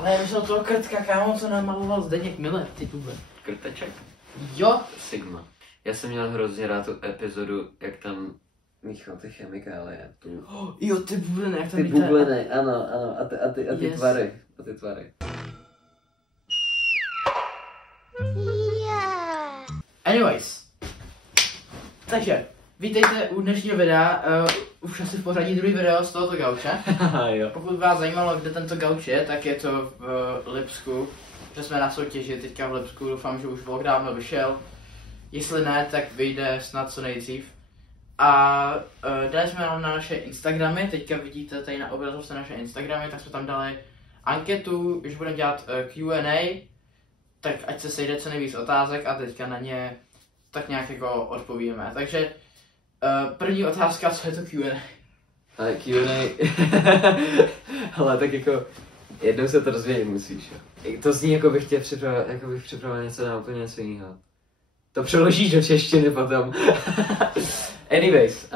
Ale já myslel toho krtka, kámo, co namaloval Zdeněk Miller, ty tube. Krteček? Jo. Sigma. Já jsem měl hrozně rád tu epizodu, jak tam míchal ty chemikálie. Jo, ty bubliny, jak tam Ty víte. bubliny, ano, a ty Yes. tvary. A ty tvary. Anyways. Takže, vítejte u dnešního videa, už asi v pořadí druhý video z tohoto gauče. Jo. Pokud vás zajímalo, kde tento gauč je, tak je to v Lipsku, že jsme na soutěži teďka v Lipsku, doufám, že už vlog dávno vyšel. Jestli ne, tak vyjde snad co nejdřív. A dali jsme na naše Instagramy, teďka vidíte tady na obrazovce naše Instagramy, tak jsme tam dali anketu, když budeme dělat Q&A, tak ať se sejde co nejvíc otázek a teďka na ně tak nějak jako odpovíme. Takže první otázka, co je to Q&A? Ale Q&A, ale tak jako jednou se to rozvědět musíš, jo. To zní jako bych tě připravil, jako bych připravil něco na úplně něco jiného. To přeložíš do češtiny potom. Anyways,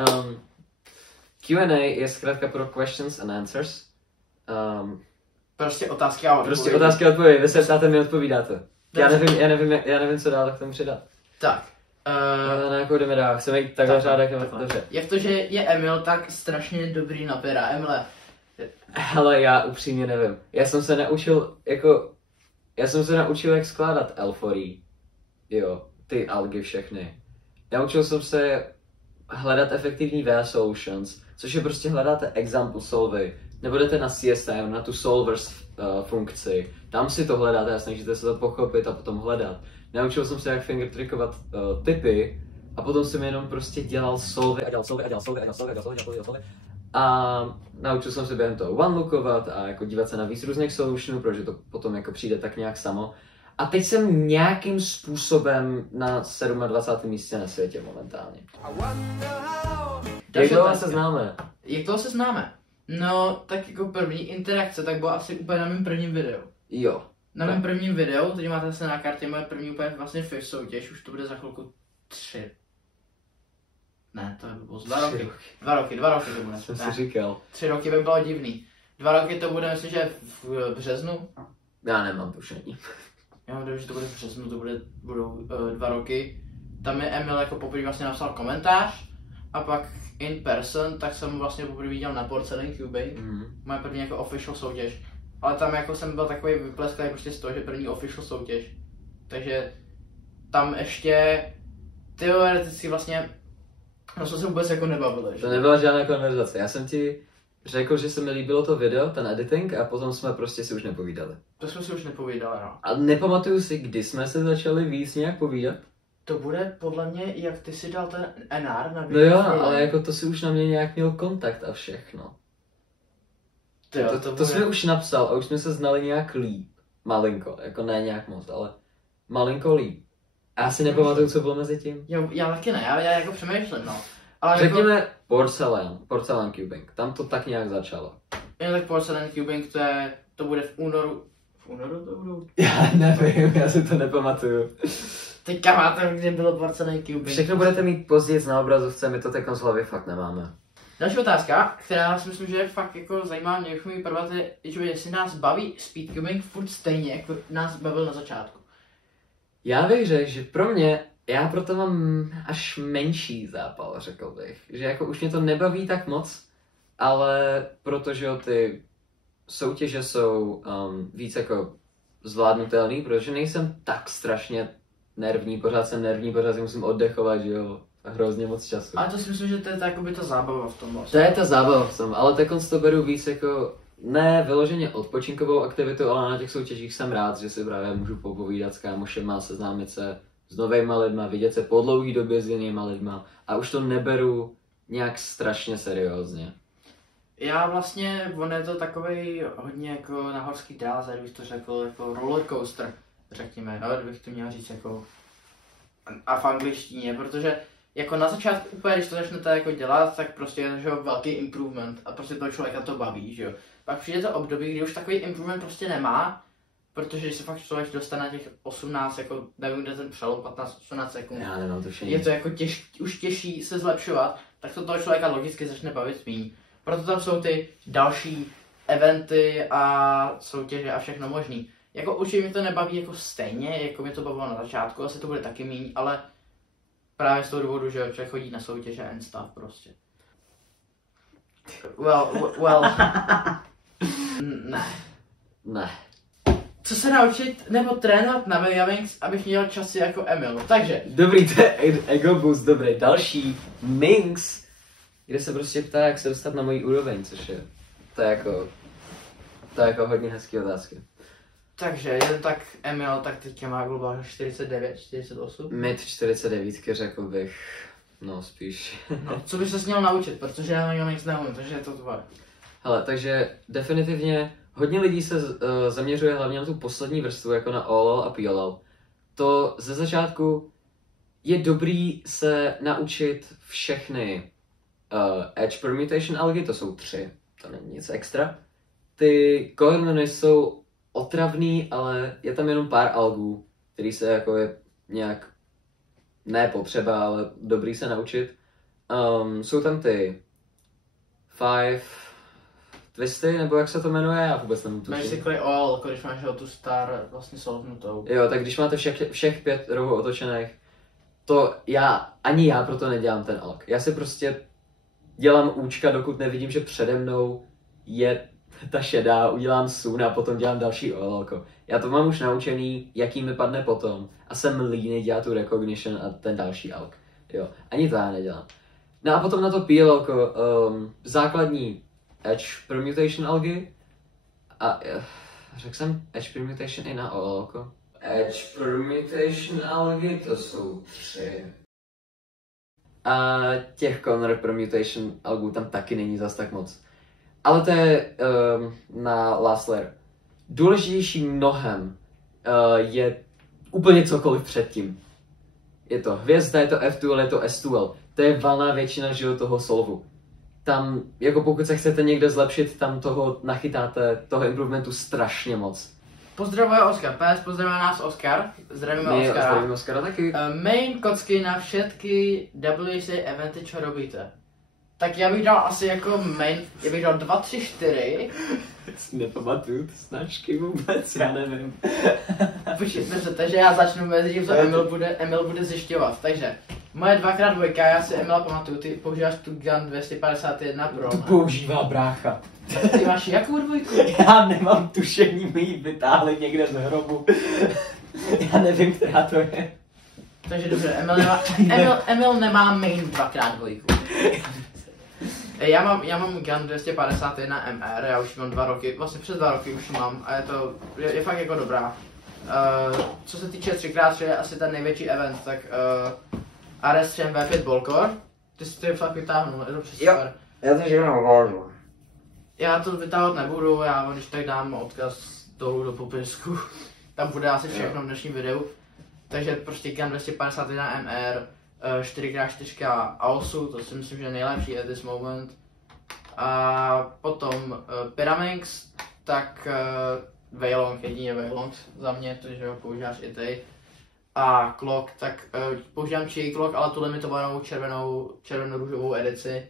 Q&A je zkrátka pro questions and answers. Prostě otázky a odpovědi. Prostě otázky a odpovědi, vy se ptáte, my odpovídáte. Já nevím, co dál k tomu přidat. Tak. Na jakou jdeme dál, chceme jít takhle řádek, dobře. Jak to, že je Emil tak strašně dobrý na pera, Emile? Hele, já upřímně nevím. Já jsem se naučil, jak skládat L4E. Jo, ty algy všechny. Naučil jsem se hledat efektivní VS Solutions, což je prostě hledáte example solvy, nebo jdete na CSM, na tu solvers funkci, tam si to hledáte a snažíte se to pochopit a potom hledat. Naučil jsem se, jak fingertrickovat typy a potom jsem jenom prostě dělal solvy a naučil jsem se během toho one-lookovat a jako dívat se na víc různých solutionů, protože to potom jako přijde tak nějak samo. A teď jsem nějakým způsobem na 27. místě na světě momentálně. Jak dlouho se známe? Jak dlouho se známe? No, tak jako první interakce, tak bylo asi úplně na mém prvním videu. Jo. Na mém prvním videu, tady máte se na kartě moje první úplně vlastně FIF soutěž, už to bude za chvilku 3. Ne, to by bylo 2 roky. 2 roky to bude. Jsem si říkal. 3 roky by bylo divný. 2 roky to bude, myslím, že v březnu. Já nemám tušení. Já mám že to bude v březnu, budou 2 roky. Tam je Emil jako poprvé vlastně napsal komentář a pak in person, tak jsem mu vlastně poprvé viděl na Porcelain Cubing, moje první jako official soutěž. Ale tam jako jsem byl takový vyplesklý prostě z toho, že první official soutěž. Takže tam ještě teoreticky vlastně, no jsme se vůbec jako nebavili. To nebyla žádná konverzace, já jsem ti řekl, že se mi líbilo to video, ten editing a potom jsme prostě si už nepovídali. To jsme si už nepovídali, no. A nepamatuju si, kdy jsme se začali víc nějak povídat? To bude podle mě, jak ty si dal ten NR na video. No jo, ale jako to si už na mě nějak měl kontakt a všechno. To jsme už napsal a už jsme se znali nějak líp. Malinko, jako ne nějak moc, ale malinko líp. A já si nepamatuju, co bylo mezi tím. Já taky ne, já jako přemýšlím, no. Ale řekněme jako... Porcelain Cubing, tam to tak nějak začalo. Jo, tak Porcelain Cubing to bude v únoru. V únoru to budou? Já nevím, já si to nepamatuju. Teďka máte, kde bylo Porcelain Cubing. Všechno budete mít později na obrazovce, my to teď z hlavy fakt nemáme. Další otázka, která si myslím, že je fakt jako zajímavá, mě už mi prvát je, že jestli nás baví speedcubing furt stejně, jako nás bavil na začátku. Já bych řekl, že pro mě, já proto mám až menší zápal, řekl bych. Že jako už mě to nebaví tak moc, ale protože ty soutěže jsou víc jako zvládnutelný, protože nejsem tak strašně nervní, pořád jsem nervní, pořád si musím oddechovat, že jo. Hrozně moc času. Ale to si myslím, že to je ta zábava v tom vlastně. To je ta zábava v tom, ale tak to beru víc jako, ne vyloženě odpočinkovou aktivitu, ale na těch soutěžích jsem rád, že si právě můžu popovídat s kámošema, seznámit se s novejma lidma, vidět se po dlouhý době s jinýma lidma a už to neberu nějak strašně seriózně. Já vlastně, on je to takovej hodně jako na horský dráze, bych to řekl, jako rollercoaster, řekněme, no, kdybych to měl říct jako a v angličtině, protože jako na začátku úplně, když to začnete jako dělat, tak prostě je to velký improvement a prostě toho člověka to baví, že jo. Pak přijde to období, kdy už takový improvement prostě nemá, protože když se fakt člověk dostane na těch 18, jako nevím, kde ten přelom, 15-18 sekund, já nemám tušení. Je to jako už těžší se zlepšovat, tak to toho člověka logicky začne bavit míň. Proto tam jsou ty další eventy a soutěže a všechno možný. Jako určitě mě to nebaví jako stejně, jako mě to bavilo na začátku, asi to bude taky míň, ale právě z toho důvodu, že člověk chodí na soutěže and stuff prostě. Well. Ne. Ne. Co se naučit nebo trénovat na Megaminx, abych měl časy jako Emil. Takže. Dobrý, to je ego boost, dobrý. Další, Minx, kde se prostě ptá, jak se dostat na mojí úroveň, což je, to je jako hodně hezký otázky. Takže jen tak Emil, tak teďka má globálně 49, 48. Mid 49, řekl bych, no spíš. No, co by se měl naučit, protože já Megaminx neumím, takže je to tvoje. Hele, takže definitivně hodně lidí se zaměřuje hlavně na tu poslední vrstvu, jako na OLL a PLL. To ze začátku je dobrý se naučit všechny Edge Permutation algy, to jsou 3, to není nic extra. Ty Cohermony jsou otravný, ale je tam jenom pár algů, který se jako je nějak ne potřeba, ale dobrý se naučit. Jsou tam ty 5 twisty, nebo jak se to jmenuje, já vůbec nemůžu tušit. Basically all, když máš tu star vlastně solvnutou. Jo, tak když máte všech 5 rohů otočených, to ani já proto nedělám ten alg. Já si prostě dělám účka, dokud nevidím, že přede mnou je ta šedá, udělám sun a potom dělám další OLLko. Já to mám už naučený, jaký mi padne potom a jsem líný dělat tu recognition a ten další alg. Jo, ani to já nedělám. No a potom na to PLLko, základní Edge Permutation algy a řekl jsem Edge Permutation i na OLLko. Edge Permutation algy to jsou 3. A těch Corner Permutation algů tam taky není zas tak moc. Ale to je na last layer. Důležitější mnohem je úplně cokoliv předtím. Je to hvězda, je to F2L, je to S2L. To je valná většina toho solvu. Tam, jako pokud se chcete někde zlepšit, tam toho nachytáte, toho improvementu strašně moc. Pozdravuje Oskar, PS pozdravuje nás Oskar, zdravíme Oskara. Zdravíme Oskara taky. Main kocky na všetky WC eventy, čo robíte? Tak já bych dal asi jako main, já bych dal 2, 3, 4. Nepamatuju ty značky vůbec, já nevím. Počkejte, takže já začnu mezi tím, co Emil bude zjišťovat. Takže, moje 2x2, já si Emila pamatuju, ty používáš tu GAN 251 Pro. Tu používá brácha. Ty máš jakou dvojku? Já nemám tušení, my ji vytáhli někde z hrobu. Já nevím, která to je. Takže dobře, Emil nemá main 2x2. Já mám GAN 251 MR, já už mám 2 roky, vlastně přes 2 roky už mám a je fakt jako dobrá. Co se týče 3x3, asi ten největší event, tak RS3 V5 Bolcore, ty si to fakt vytáhnul, je to přes super. Já to žiju na Já to vytáhnout nebudu, já když tak dám odkaz dolů do popisku, tam bude asi všechno v dnešním videu. Takže prostě GAN 251 MR, 4x4 AOSu, to si myslím, že je nejlepší at this moment. A potom Pyraminx, tak Veilong, jedině Veilong za mě, protože ho používáš i ty. A Clock, tak používám Chi Clock, ale tu limitovanou červenou-růžovou edici.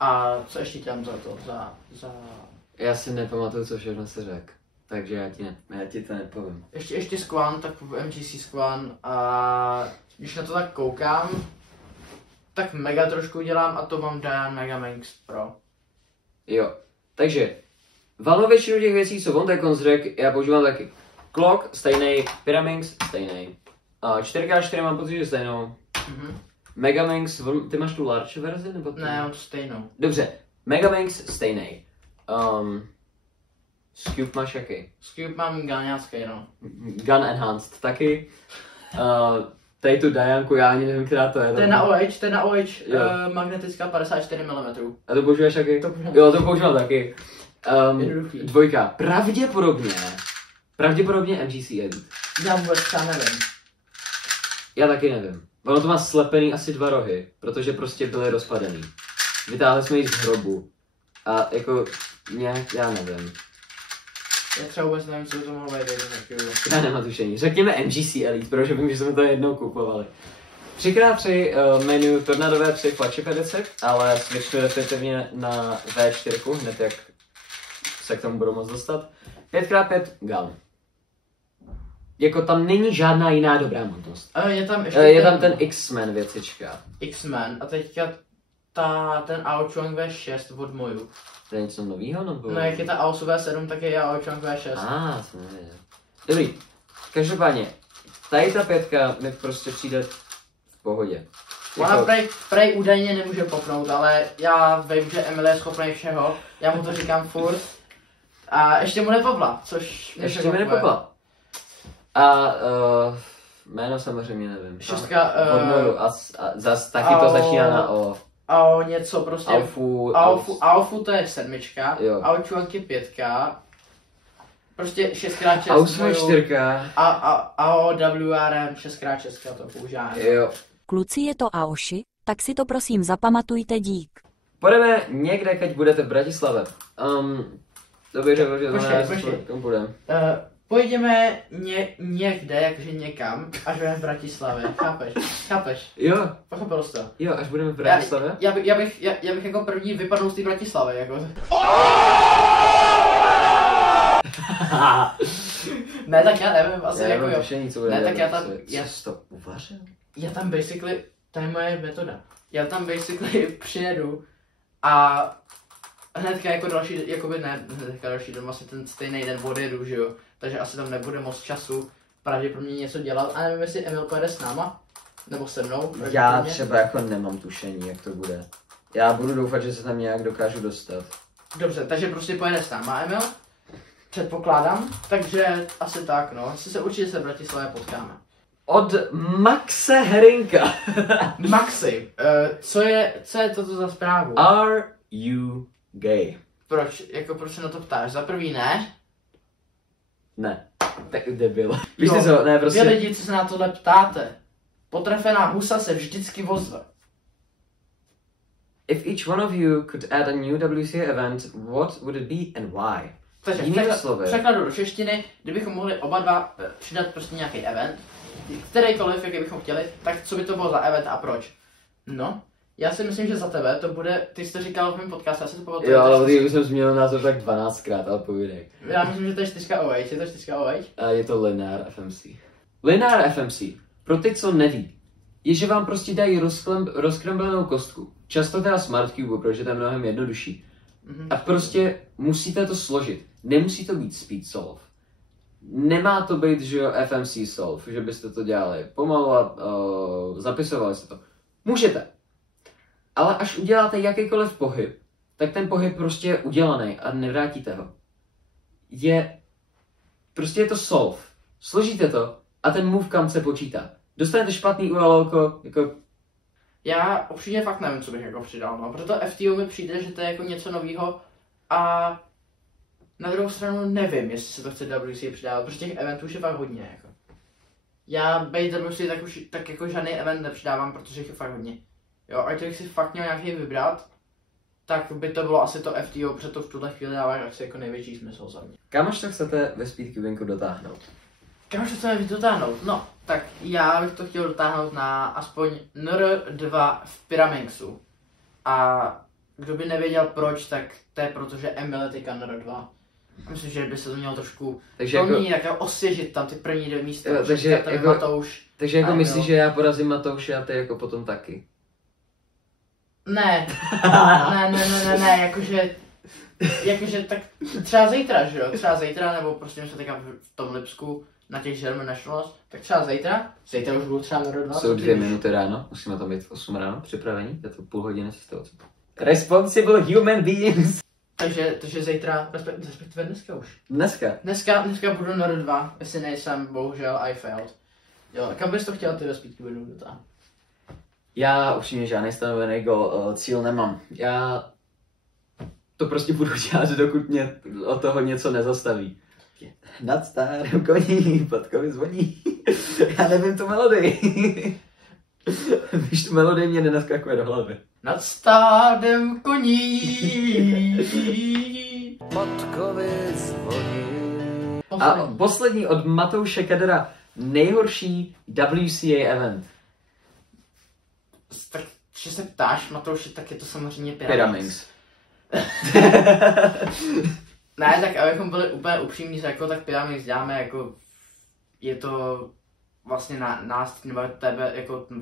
A co ještě tam za to? Já si nepamatuju, co všechno se řekl. Takže já ti to nepovím. Ještě Squan, tak MGC Squan a když na to tak koukám, tak mega trošku dělám a to mám Dian Megaminx Pro. Jo, takže valnou většinu těch věcí, co on teď řekl, já používám taky. Clock stejný, Pyraminx stejný. 4x4 mám pocit, že stejnou. Megaminx, ty máš tu large verzi nebo? Ne, mám tu stejnou. Dobře, Megaminx stejný. Scoop máš jaký? Scoop mám ganiácký, no. Gun Enhanced taky. Tady tu Dianku, já ani nevím, která to je. To je na OH magnetická 54 mm. A to používáš taky? Jo, to používám taky. Dvojka. Pravděpodobně MGC Elite. Já vůbec třeba nevím. Já taky nevím. Ono to má slepený asi 2 rohy, protože prostě byly rozpadený. Vytáhli jsme ji z hrobu. A jako nějak, já nevím. Já třeba vůbec nevím, co to mohlo být. Já nemám tušení. Řekněme MGC Elite, protože vím, že jsme to jednou kupovali. 3x3 menu Tornadové 3 flagship edice, ale switchnu definitivně na V4, hned jak se k tomu budu moc dostat. 5x5 gun. Jako tam není žádná jiná dobrá možnost. Je tam ještě je tam ten X-Men věcička. X-Men a teďka ten Aochong V6 od Moju. To je něco novýho nebo? No jak je ta Aosu V7, tak je Aochong V6. To nevěděl. Dobrý. Každopádně, tady ta 5 mi prostě přijde v pohodě. Ona prej údajně nemůže popnout, ale já vím, že Emil je schopný všeho, já mu to říkám furt. A ještě mu nepopla, což mě ještě mi nepopla. A jméno samozřejmě nevím. 6. a zas taky to začíná na O. A něco prostě. Aofu to je 7. Aochuang je 5. Prostě 6x6. Aosu je 4. AOWRM 6x6 to používá. Jo. Kluci, je to Aoshi, tak si to prosím zapamatujte, dík. Půjdeme někde, keď budete v Bratislave. Dobře, kam budeme? Pojedeme někde, jakože někam, až budeme v Bratislavě, chápeš? Jo. Pochopil jsi to? Jo, až budeme v Bratislavě? Já bych jako první vypadnul z té Bratislavy, jako. Ne, tak já nevím, asi jako jo. Ne, tak já tam, já jsi to uvařil? Já tam basically, to je moje metoda. Já tam basically přijedu a hnedka jako další, jakoby ne, hnedka další den, vlastně ten stejný den odjedu, že jo. Takže asi tam nebude moc času pravděpodobně něco dělat. A nevím, jestli Emil pojede s náma, nebo se mnou. Já třeba jako nemám tušení, jak to bude. Já budu doufat, že se tam nějak dokážu dostat. Dobře, takže prostě pojede s náma, Emil. Předpokládám, takže asi tak, no. Asi se určitě se v Bratislavě potkáme. Od Maxe Herinka. Maxi, co je toto za zprávu? Are you gay? Proč se na to ptáš? Za prvý ne? Ne. Tak debil. Víš ty co, ne, prostě. Vy lidi, co se na tohle ptáte, potrefená husa se vždycky ozve. If each one of you could add a new WCA event, what would it be and why? Takže překladu do češtiny, kdybychom mohli oba dva přidat prostě nějaký event, kterýkoliv, jaký bychom chtěli, tak co by to bylo za event a proč? No, já si myslím, že za tebe to bude, ty jsi to říkal v mém podcastu, já si to pamatuju. Jo, ale ty už jsem zmínil názor tak 12krát, ale povídej. Já myslím, že to je 4 OH, je to 4 OH? A je to Linear FMC. Linear FMC, pro ty, co neví, je, že vám prostě dají rozkremblenou kostku. Často teda Smart Cube, protože to je mnohem jednodušší. A prostě musíte to složit. Nemusí to být speed solve. Nemá to být, že jo, FMC solve, že byste to dělali pomalu a zapisovali jste to. Můžete. Ale až uděláte jakýkoliv pohyb, tak ten pohyb prostě je udělaný a nevrátíte ho. Prostě je to solve. Složíte to a ten move kam se počítá. Dostanete špatný URL, jako. Já upřímně fakt nevím, co bych jako přidal, no. Proto FTO mi přijde, že to je jako něco novýho a na druhou stranu nevím, jestli se to chce WC přidávat, protože těch eventů už je fakt hodně, jako. Já bejt WC tak jako žádný event nepřidávám, protože jich je fakt hodně. Jo, a kdybych si fakt měl nějaký vybrat, tak by to bylo asi to FTO, protože to v tuhle chvíli dává asi jako největší smysl za mě. Kam až to chcete ve Speedcubinku dotáhnout? Kam až to chceme dotáhnout? No, tak já bych to chtěl dotáhnout na aspoň NR2 v Pyraminxu. A kdo by nevěděl proč, tak to je proto, že Emil je teďka NR2. Myslím, že by se to mělo trošku jako osvěžit tam ty první 2 místa. Jo, takže jako myslíš, že já porazím Matouše a ty jako potom taky? Ne, jakože tak třeba zítra, že jo, třeba zítra, nebo prostě jsme teďka v tom Lipsku na těch German Nationals, tak třeba zítra už budu třeba do 2. Jsou 2 minuty ráno, musíme tam být v 8 ráno, připravení, je to půl hodiny se z toho. Responsible human beings. Takže zítra, respektive dneska už. Dneska budu na 2, jestli nejsem, bohužel, I failed. Jo, kam bys to chtěl ty ve Speedcubu dotáhnout? Já upřímně žádný stanovený cíl nemám. Já to prostě budu dělat, dokud mě od toho něco nezastaví. Nad starým koní, Patkovi zvoní. Já nevím tu melodii. Víš, tu melodii mě nenaskakuje do hlavy. Nad stádem koní. Patkovi zvoní. A poslední od Matouše Kedera. Nejhorší WCA event. Tak, když se ptáš, Matouši, tak je to samozřejmě Pyraminx. Ne, tak abychom byli úplně upřímní, jako, tak Pyramix děláme jako, je to vlastně nás, nebo tebe,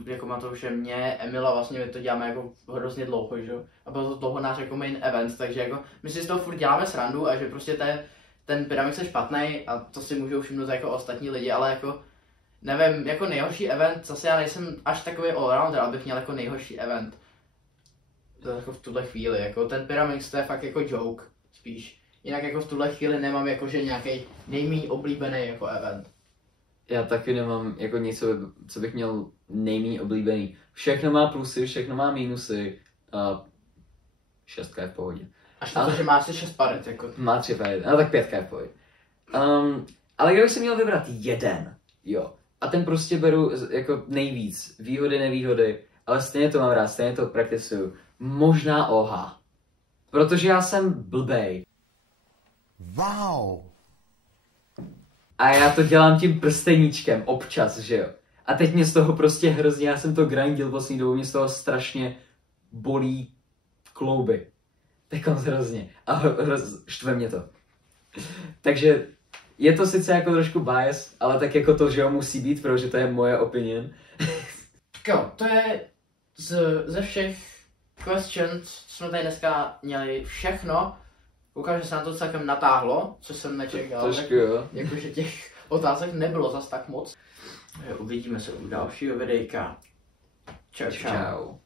jako Matouše, mě, Emila, vlastně my to děláme jako hrozně dlouho, že jo? A bylo to dlouho náš jako main event, takže jako my si z toho furt děláme srandu a že prostě ten Pyramix je špatný a to si můžou všimnout jako ostatní lidi, ale jako nevím, jako nejhorší event, zase já nejsem až takový allrounder, abych měl jako nejhorší event. To je jako v tuhle chvíli, jako ten Pyramix to je fakt jako joke, spíš. Jinak jako v tuhle chvíli nemám jakože nějaký nejméně oblíbený jako event. Já taky nemám jako nic, co bych měl nejméně oblíbený. Všechno má plusy, všechno má mínusy a 6 je v pohodě. Až to, že má asi 6 paret, jako. Má 3 paret, no tak 5 je v pohodě. Ale kdybych si měl vybrat jeden, jo, a ten prostě beru jako nejvíc, výhody, nevýhody, ale stejně to mám rád, stejně to praktisuju, možná OHA. Protože já jsem blbej. Wow. A já to dělám tím prsteníčkem občas, že jo. A teď mě z toho prostě hrozně, já jsem to grindil poslední dobou, mě z toho strašně bolí klouby. Tak hrozně. A štve mě to. Takže je to sice jako trošku bias, ale tak jako to, že jo, musí být, protože to je moje opinion. Jo, to je ze všech questions, co jsme tady dneska měli všechno. Koukám, že se na to celkem natáhlo, co jsem nečekal. Trošku jo. Jakože těch otázek nebylo zas tak moc. Uvidíme se u dalšího videjka. Čau, čau. Čau.